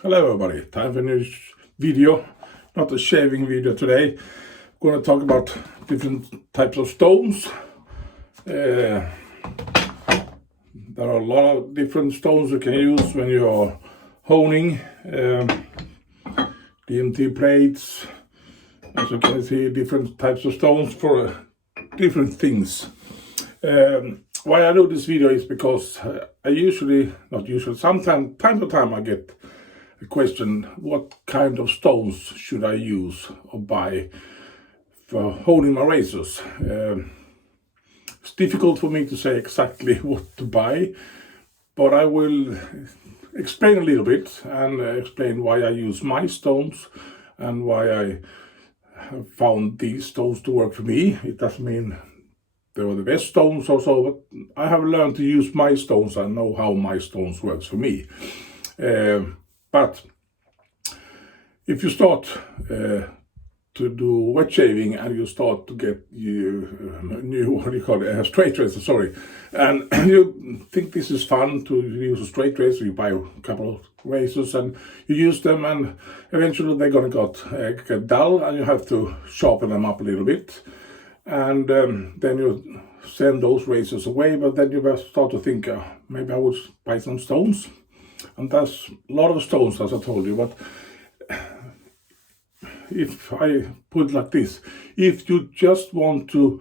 Hello everybody, time for a new video, not a shaving video today. I'm going to talk about different types of stones. There are a lot of different stones you can use when you're honing. DMT plates, as you can see, different types of stones for different things. Why I do this video is because sometimes, time to time I get a question, what kind of stones should I use or buy for holding my razors? It's difficult for me to say exactly what to buy, but I will explain a little bit and explain why I use my stones and why I have found these stones to work for me. It doesn't mean they were the best stones or so, but I have learned to use my stones and know how my stones works for me. But if you start to do wet shaving and you start to get straight razor, and you think this is fun to use a straight razor, you buy a couple of razors and you use them, and eventually they're gonna get dull and you have to sharpen them up a little bit, and then you send those razors away. But then you start to think, maybe I would buy some stones. And that's a lot of stones, as I told you, but if I put it like this, if you just want to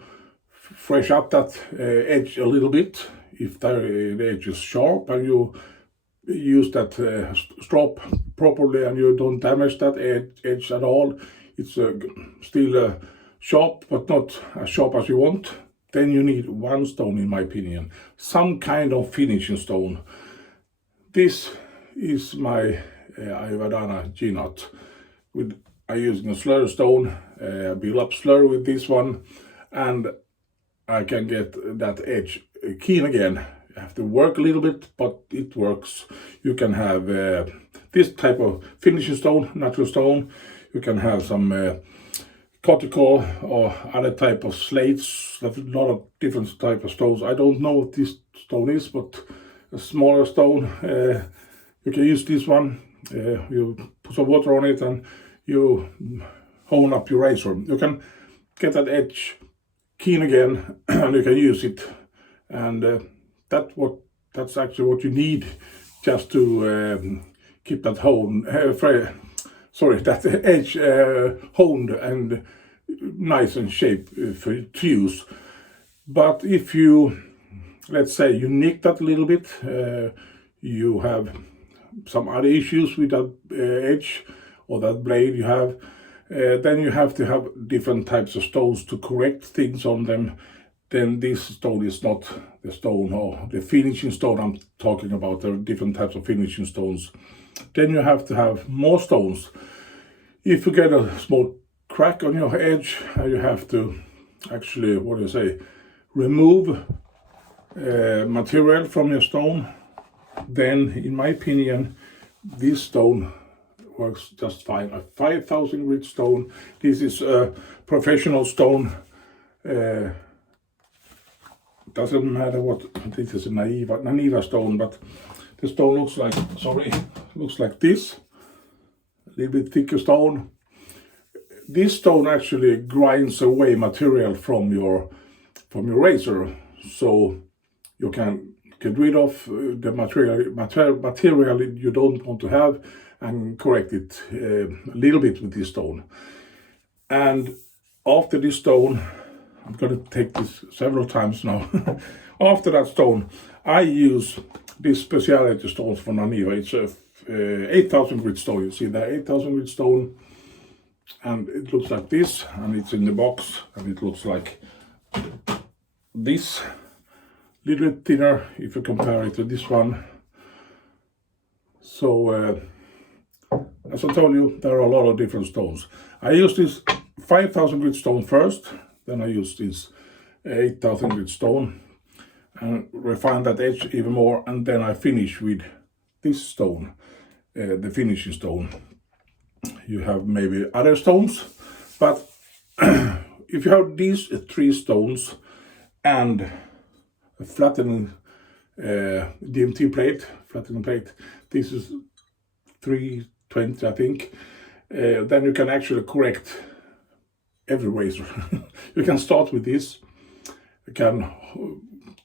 fresh up that edge a little bit, if the edge is sharp and you use that strop properly and you don't damage that edge at all, it's still sharp but not as sharp as you want, then you need one stone, in my opinion, some kind of finishing stone. This is my Aiwadani jnat. I'm using a slur stone, build up slur with this one, and I can get that edge keen again. You have to work a little bit, but it works. You can have this type of finishing stone, natural stone. You can have some cortical or other type of slates. There's a lot of different type of stones. I don't know what this stone is, but a smaller stone. You can use this one. You put some water on it and you hone up your razor. You can get that edge keen again and you can use it. And that's actually what you need, just to keep that that edge honed and nice and shape for to use. But if you, let's say, you nick that a little bit, you have some other issues with that edge or that blade you have, then you have to have different types of stones to correct things on them. Then this stone is not the stone or the finishing stone I'm talking about. There are different types of finishing stones. Then you have to have more stones. If you get a small crack on your edge, you have to actually, remove material from your stone. Then, in my opinion, this stone works just fine. A 5,000 grit stone. This is a professional stone. Doesn't matter what this is, a Naniwa stone, but the stone looks like this. A little bit thicker stone. This stone actually grinds away material from your razor, so you can get rid of the material you don't want to have and correct it a little bit with this stone. And after this stone, I'm going to take this several times now. After that stone, I use this specialty stones from Naniwa. It's a 8,000 grit stone. You see that 8,000 grit stone, and it looks like this, and it's in the box, and it looks like this. Little bit thinner if you compare it to this one. So as I told you, there are a lot of different stones. I use this 5,000 grit stone first, then I use this 8,000 grit stone and refine that edge even more, and then I finish with this stone, the finishing stone. You have maybe other stones, but if you have these three stones and a flattening DMT plate, this is 320, I think. Then you can actually correct every razor. You can start with this. You can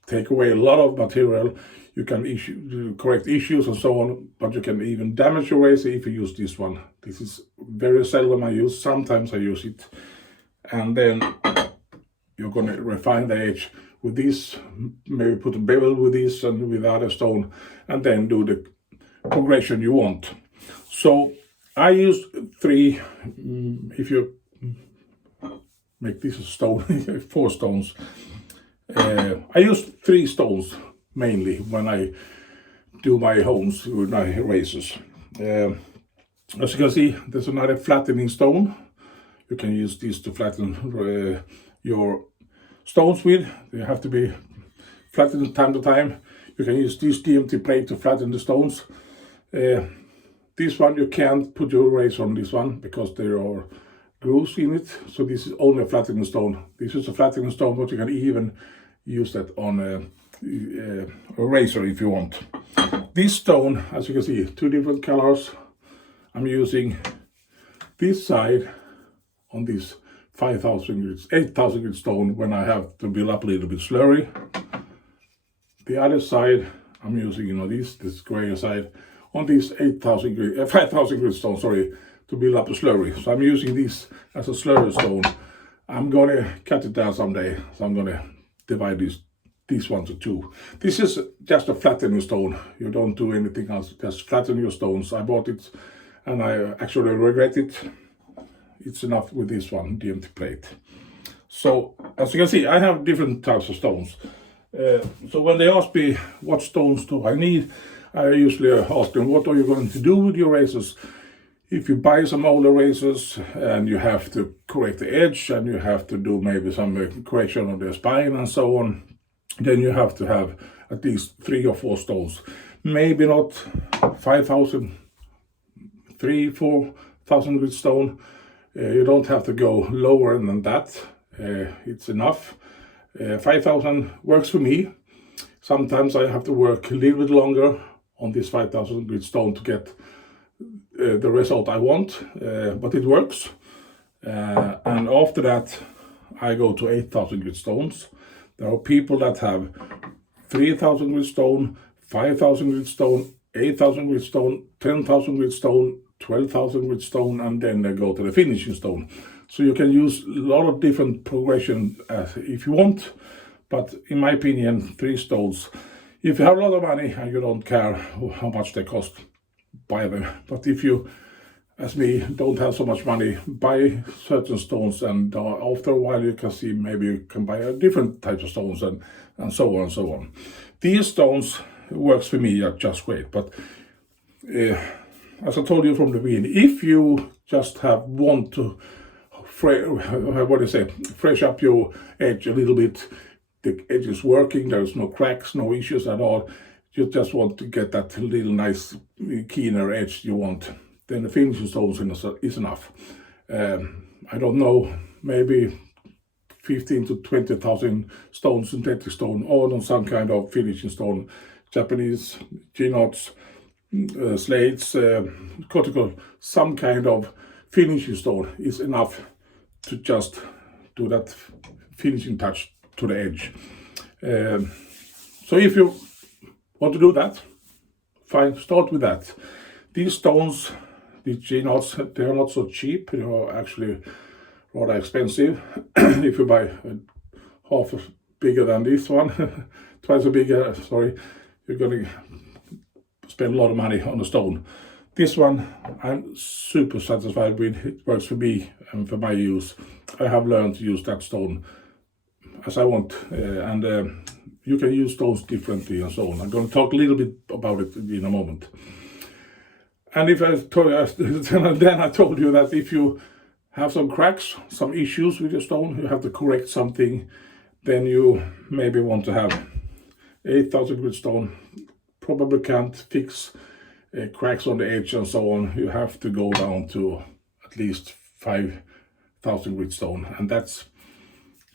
take away a lot of material. You can correct issues and so on, but you can even damage your razor if you use this one. This is very seldom I use. Sometimes I use it. And then you're going to refine the edge with this, maybe put a bevel with this and with other stone, and then do the progression you want. So I use 3, if you make this a stone, 4 stones. I use 3 stones mainly when I do my hones with my razors. As you can see, there's another flattening stone. You can use this to flatten your stones with. They have to be flattened time to time. You can use this DMT plate to flatten the stones. This one you can't put your razor on this one because there are grooves in it. So this is only a flattening stone. This is a flattening stone, but you can even use that on a razor if you want. This stone, as you can see, 2 different colors. I'm using this side on this 5,000 grit, 8,000 grit stone when I have to build up a little bit slurry. The other side I'm using, this grayer side on this 5,000 grit stone, sorry, to build up the slurry. So I'm using this as a slurry stone. I'm gonna cut it down someday, so I'm gonna divide this one to 2. This is just a flattening stone. You don't do anything else, just flatten your stones. I bought it and I actually regret it. It's enough with this one, DMT plate. So as you can see, I have different types of stones. So when they ask me what stones do I need, I usually ask them, what are you going to do with your razors? If you buy some older razors and you have to correct the edge and you have to do maybe some correction on the spine and so on, then you have to have at least 3 or 4 stones. Maybe not 5,000, 3,000-4,000 grit stone. You don't have to go lower than that. It's enough. 5,000 works for me. Sometimes I have to work a little bit longer on this 5,000 grit stone to get the result I want, but it works. And after that, I go to 8,000 grit stones. There are people that have 3,000 grit stone, 5,000 grit stone, 8,000 grit stone, 10,000 grit stone, 12,000 grit stone, and then they go to the finishing stone. So you can use a lot of different progression if you want, but in my opinion, 3 stones. If you have a lot of money and you don't care how much they cost, buy them. But if you, as me, don't have so much money, buy certain stones, and after a while you can see maybe you can buy a different types of stones and so on and so on. These stones works for me just great, but as I told you from the beginning, if you just want to fresh up your edge a little bit, the edge is working, there's no cracks, no issues at all, you just want to get that little nice keener edge you want, then the finishing stones is enough. I don't know, maybe 15 to 20,000 stones, synthetic stone, or on some kind of finishing stone, Japanese, jnats, slates, cortical, some kind of finishing stone is enough to just do that finishing touch to the edge. So if you want to do that, fine, start with that. These stones, these jnats, they are not so cheap, they are actually rather expensive. If you buy half bigger than this one, twice as bigger, sorry, you're gonna spend a lot of money on the stone. This one I'm super satisfied with. It works for me and for my use. I have learned to use that stone as I want, and you can use stones differently and so on. I'm going to talk a little bit about it in a moment. And if I told you, then I told you that if you have some cracks, some issues with your stone, you have to correct something, then you maybe want to have 8,000 grit stone. Probably can't fix cracks on the edge and so on. You have to go down to at least 5,000 grit stone, and that's,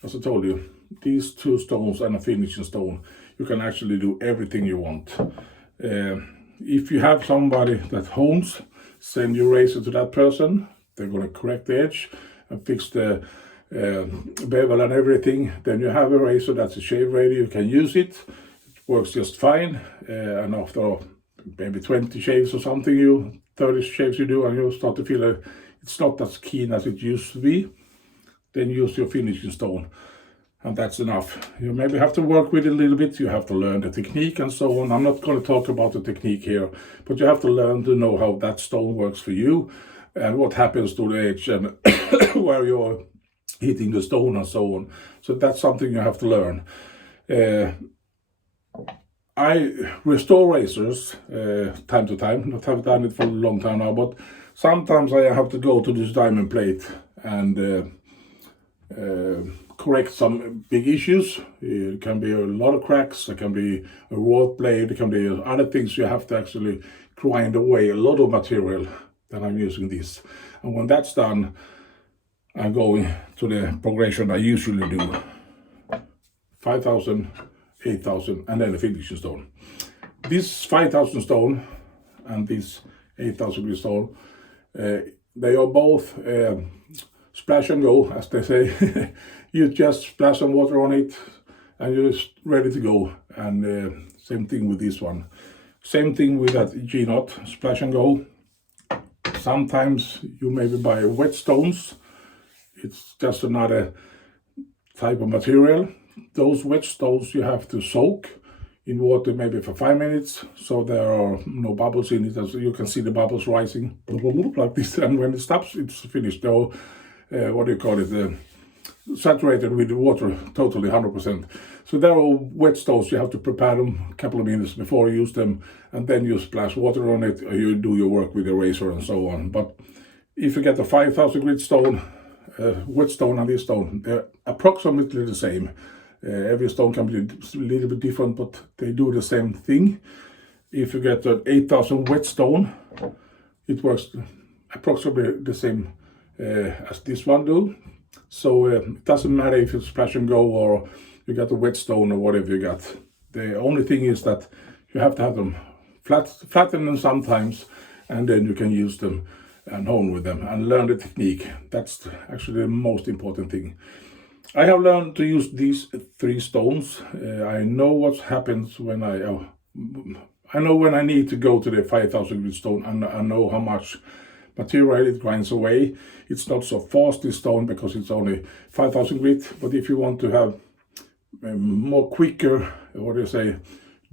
as I told you, these 2 stones and a finishing stone, you can actually do everything you want. If you have somebody that hones, send your razor to that person. They're going to correct the edge and fix the bevel and everything. Then you have a razor that's a shave ready. You can use it. It works just fine. And after maybe 20 shaves or something, 30 shaves you do, and you start to feel it's not as keen as it used to be, then use your finishing stone. And that's enough. You maybe have to work with it a little bit. You have to learn the technique and so on. I'm not going to talk about the technique here, but you have to learn to know how that stone works for you and what happens to the edge and where you're hitting the stone and so on. So that's something you have to learn. I restore razors time to time. Not have done it for a long time now, but sometimes I have to go to this diamond plate and correct some big issues. It can be a lot of cracks, it can be a wrought blade, it can be other things. You have to actually grind away a lot of material. Then I'm using this. And when that's done, I'm going to the progression I usually do. 5,000, 8,000, and then a finishing stone. This 5,000 stone and this 8,000 grit stone, they are both splash and go, as they say. You just splash some water on it and you're ready to go. And same thing with this one. Same thing with that jnat, splash and go. Sometimes you maybe buy wet stones. It's just another type of material. Those wet stones you have to soak in water maybe for 5 minutes, so there are no bubbles in it. As you can see the bubbles rising like this, and when it stops, it's finished. Though, what do you call it? Saturated with water, totally 100%. So there are wet stones. You have to prepare them a couple of minutes before you use them, and then you splash water on it. Or you do your work with the razor and so on. But if you get a 5,000 grit stone, wet stone and this stone, they're approximately the same. Every stone can be a little bit different, but they do the same thing. If you get an 8,000 wet stone, it works approximately the same as this one do. So it doesn't matter if it's splash and go or you got a wet stone or whatever you got. The only thing is that you have to have them flatten them sometimes, and then you can use them and hone with them and learn the technique. That's actually the most important thing. I have learned to use these 3 stones. I know what happens when I know when I need to go to the 5,000 grit stone, and I know how much material it grinds away. It's not so fast, this stone, because it's only 5,000 grit. But if you want to have more quicker, what do you say,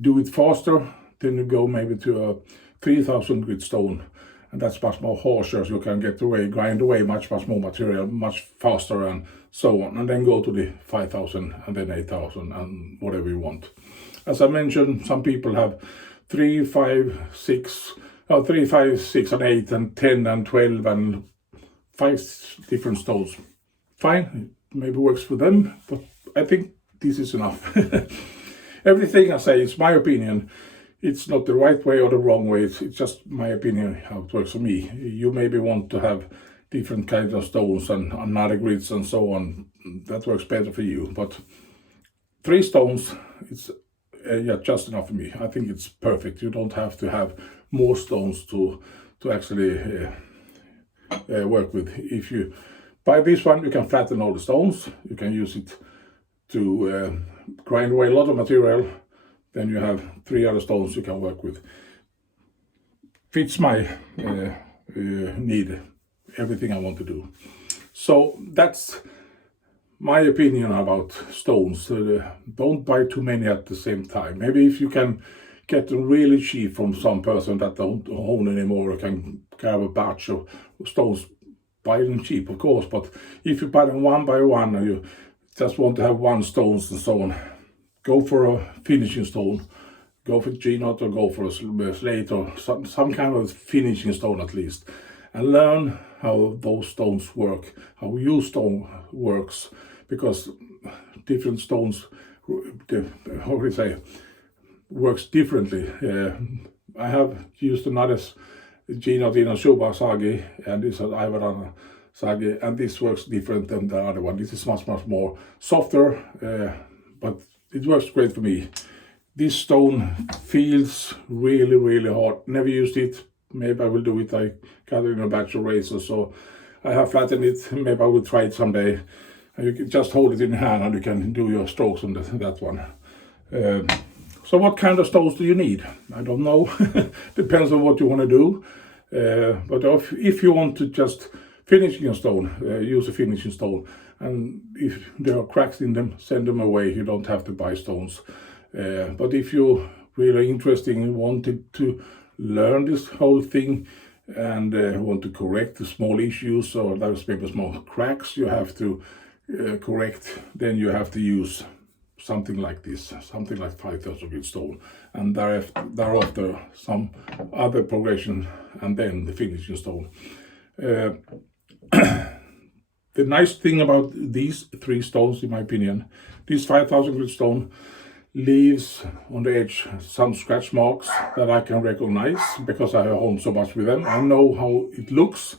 do it faster, then you go maybe to a 3,000 grit stone. And that's much more harsher, so you can grind away much more material, much faster and so on. And then go to the 5,000 and then 8,000 and whatever you want. As I mentioned, some people have 3, 5, 6, and 8 and 10 and 12 and 5 different stones. Fine, it maybe works for them, but I think this is enough. Everything I say is my opinion. It's not the right way or the wrong way. It's just my opinion how it works for me. You maybe want to have different kinds of stones and another grids and so on. That works better for you. But 3 stones, it's just enough for me. I think it's perfect. You don't have to have more stones to actually work with. If you buy this one, you can flatten all the stones. You can use it to grind away a lot of material. Then you have 3 other stones you can work with. Fits my need, everything I want to do. So that's my opinion about stones. Don't buy too many at the same time. Maybe if you can get them really cheap from some person that don't own anymore, you can grab a batch of stones, buy them cheap of course, but if you buy them one by one and you just want to have 1 stones and so on, go for a finishing stone, go for jnat or go for a slate or some kind of finishing stone at least, and learn how those stones work, how your stone works, because different stones, how do you say, works differently. I have used another jnat in a Shoba Sagi, and this is Aiwadani Sagi, and this works different than the other one. This is much more softer, but it works great for me. This stone feels really hard. Never used it, maybe I will do it. I got it in a batch of razors, so I have flattened it. Maybe I will try it someday. And you can just hold it in your hand and you can do your strokes on that one. So what kind of stones do you need? I don't know. Depends on what you want to do. But if you want to just finishing a stone, use a finishing stone. And if there are cracks in them, send them away. You don't have to buy stones. But if you're really interested and wanted to learn this whole thing and want to correct the small issues or there's maybe small cracks you have to correct, then you have to use something like this, something like 5,000 grit stone, and thereafter some other progression, and then the finishing stone. The nice thing about these three stones, in my opinion, this 5,000 grit stone leaves on the edge some scratch marks that I can recognize because I have honed so much with them. I know how it looks,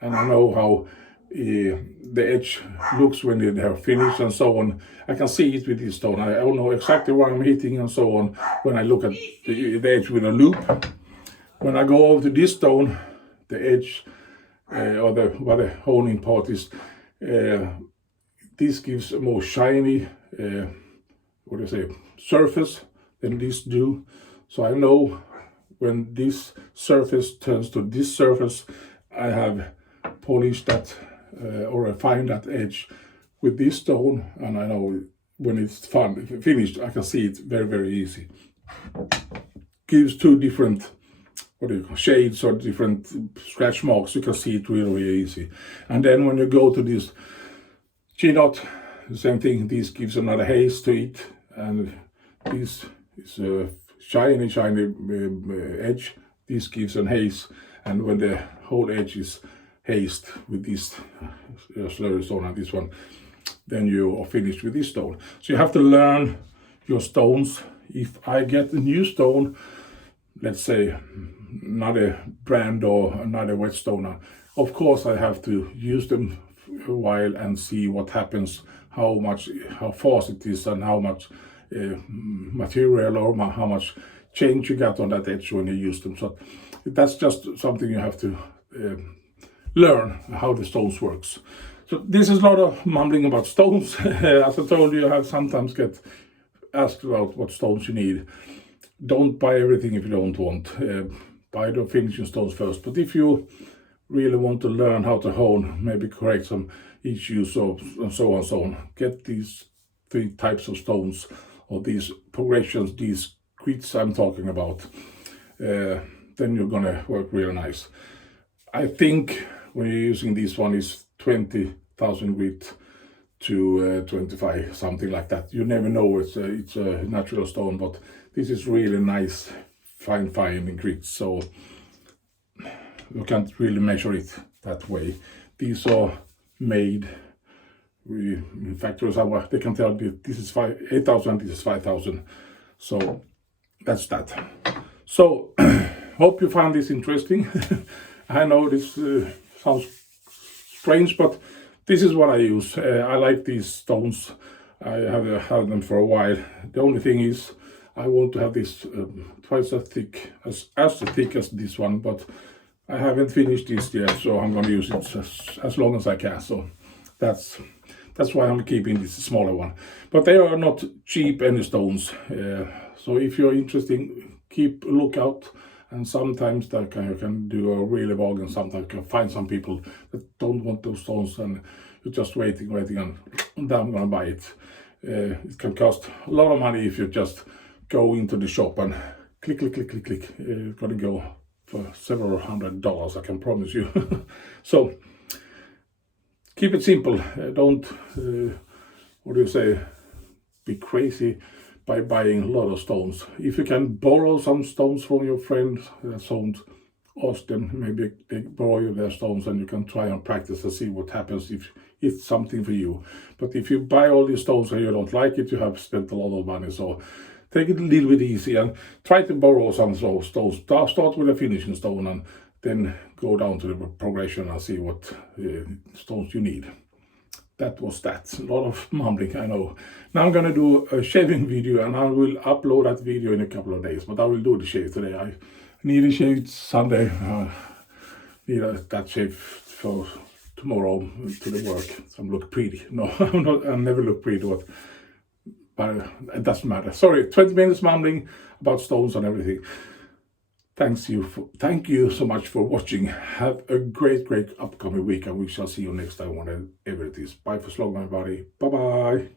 and I know how the edge looks when they are finished and so on. I can see it with this stone. I know exactly where I'm hitting and so on when I look at the edge with a loop. When I go over to this stone, the edge or where the honing part is, this gives a more shiny surface than this do. So I know when this surface turns to this surface, I have polished that or refined that edge with this stone, and I know when it's finished, I can see it very, very easy. Gives two different shades or different scratch marks. You can see it really, really easy. And then when you go to this jnat, the same thing. This gives another haze to it, and this is a shiny edge. This gives an haze, and when the whole edge is hazed with this slurry stone and this one, then you are finished with this stone. So you have to learn your stones. If I get a new stone, let's say not a brand or not a whetstone, of course I have to use them a while and see what happens, how fast it is, and how much material or how much change you got on that edge when you use them. So that's just something you have to learn how the stones works. So this is a lot of mumbling about stones. As I told you, I have sometimes get asked about what stones you need. Don't buy everything if you don't want. Buy the finishing stones first. But if you really want to learn how to hone, maybe correct some issues and so on, get these three types of stones or these progressions, these grits I'm talking about. Then you're gonna work real nice. I think when you're using this one is 20,000 grit to 25, something like that. You never know, it's a natural stone, but this is really nice, fine grit, so you can't really measure it that way. These are made in factories, they can tell you this is 8,000, this is 5,000, so that's that. So hope you found this interesting. I know this sounds strange, but this is what I use. I like these stones. I have had them for a while. The only thing is I want to have this twice as thick as this one, but I haven't finished this yet, so I'm going to use it as long as I can. So that's why I'm keeping this smaller one. But they are not cheap, any stones. So if you're interested, keep a lookout. And sometimes that you can do a really bargain. Sometimes you can find some people that don't want those stones, and you're just waiting, and then I'm gonna buy it. It can cost a lot of money if you just go into the shop and click. It's gonna go for several $100s, I can promise you. So keep it simple. Don't be crazy by buying a lot of stones. If you can borrow some stones from your friends, ask them, maybe they borrow you their stones, and you can try and practice and see what happens if it's something for you. But if you buy all these stones and you don't like it, you have spent a lot of money. So take it a little bit easy and try to borrow some of those stones. Start with a finishing stone and then go down to the progression and see what stones you need. That was that. A lot of mumbling, I know. Now I'm gonna do a shaving video, and I will upload that video in a couple of days, but I will do the shave today. need a shaved Sunday. Need that shave for tomorrow to the work. So I look pretty. No, I'm not. I never look pretty, but it doesn't matter. Sorry, 20 minutes mumbling about stones and everything. Thank you so much for watching. Have a great upcoming week, and we shall see you next time whenever it is. Bye for long, everybody. Bye bye.